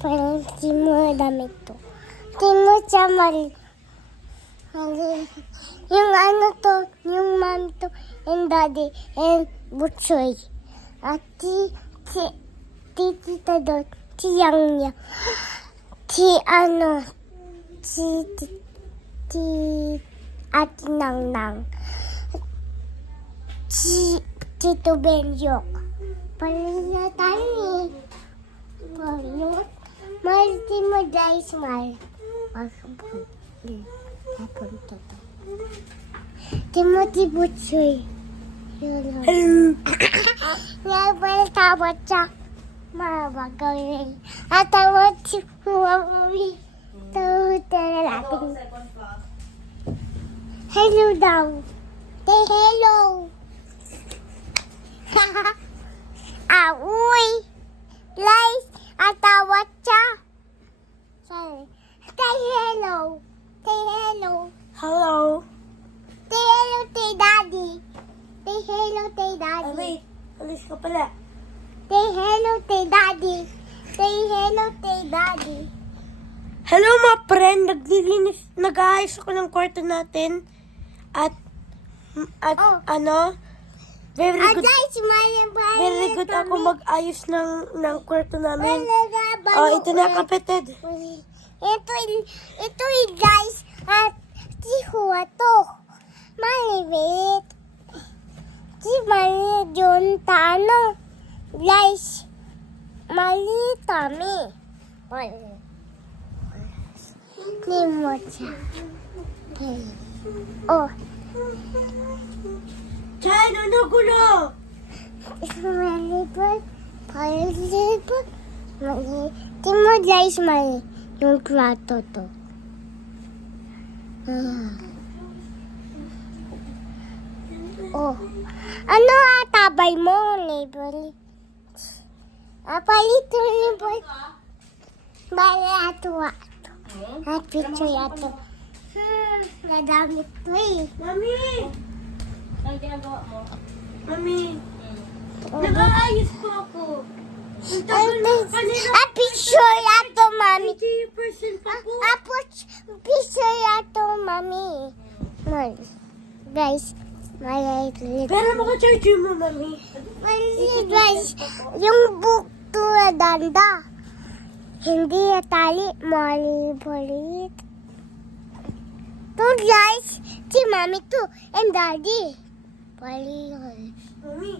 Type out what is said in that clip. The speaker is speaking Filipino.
Parang di mo damit to. Di mo siya yung ano to, yung mom to, and daddy, and butchoy. At tita doon, tiyang niya. Ate Nang Nang. Tito Benjok. Palina tayo eh. Palina. Malti mo dahil smile. Timothy Butchoy. Hello. Nga pala tawad siya. Mabagawin. At tawad si Mami. Tawad na natin. Hello daw. Say hello. Uy. Lies. At tawad siya. Sorry. Say hello. Say hello. Hello. Say hello to daddy. Say hello to daddy. Wait. Alis ka pala. Say hello to daddy. Say hello to daddy. Hello mga friend. Nag-aayos ako ng kwarto natin. At Oh. ano? Very good. Very good ako mag... mag-ayos ng kwarto namin. Oh, ito na kapatid. Ito guys, at si Hua to. Malibit. Si mali yun tano. Guys, mali kami. Ni mo siya. Oh, Diyan, ano gulo? malibit. Malibit. Mali. Di mo guys mali. Yung plato to. Oh. Ano atabay mo, neighbor? Palit mo, neighbor. Bale, ato. At picture yato. Nadamit to eh. Mami! Ang ginagawa mo? Mami! Nag-aayos po ako. Picture yato, mami. 80% pa po. Picture yato, mami. Guys, maliit. Pero maka-charger mo, mami. Maliit, guys. Yung book to danda. Hindi tali. Maliit. To guys, si mami to and daddy. Maliit. Mami.